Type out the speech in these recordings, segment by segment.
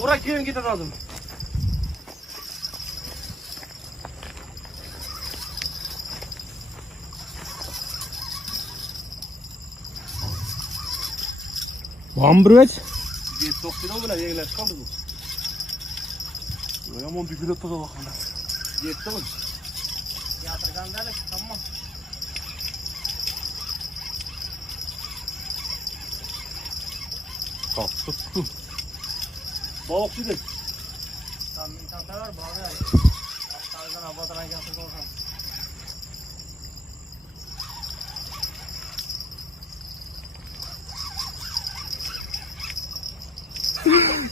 Oraya gelin git lazım. Var bir et? Git doktor bile yengler kaldı bu. Yaman dükülüp toza bakalım. Yetti mi? Yatırgan da tamam. Kalk tuttum. Balık gidelim. Tam insanlar var bağlı ya. Hastalıktan abadan yatırgan olsan.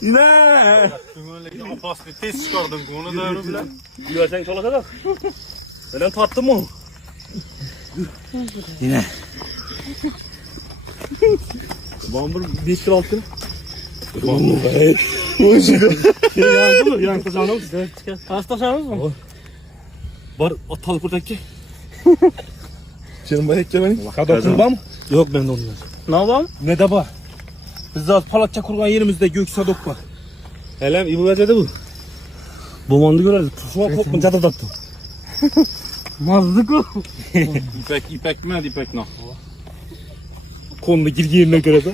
Ne? Tümörlükte opaslı test çıkardın onu da öyle bile. Güversen çolaka da. Neden tattın mı? Yine. Bambur 5 kilo altın. Bambur be. Yandı mı? Yandı canım. Hasta sanırız mı? Var atalı buradaki. Senin bayağı eklemenin. Kadokun var mı? Yok bende onlar. Ne yapalım? Ne de var? Biz zaten Palatça kurgan yerimizde gök sadok var. Hele İbu Bece'de bu. Bomandı görerdik. Şu an kopma cadı dattı. Mazlık o. İpek mi? İpek ne? Konulu girgi yerine göre de.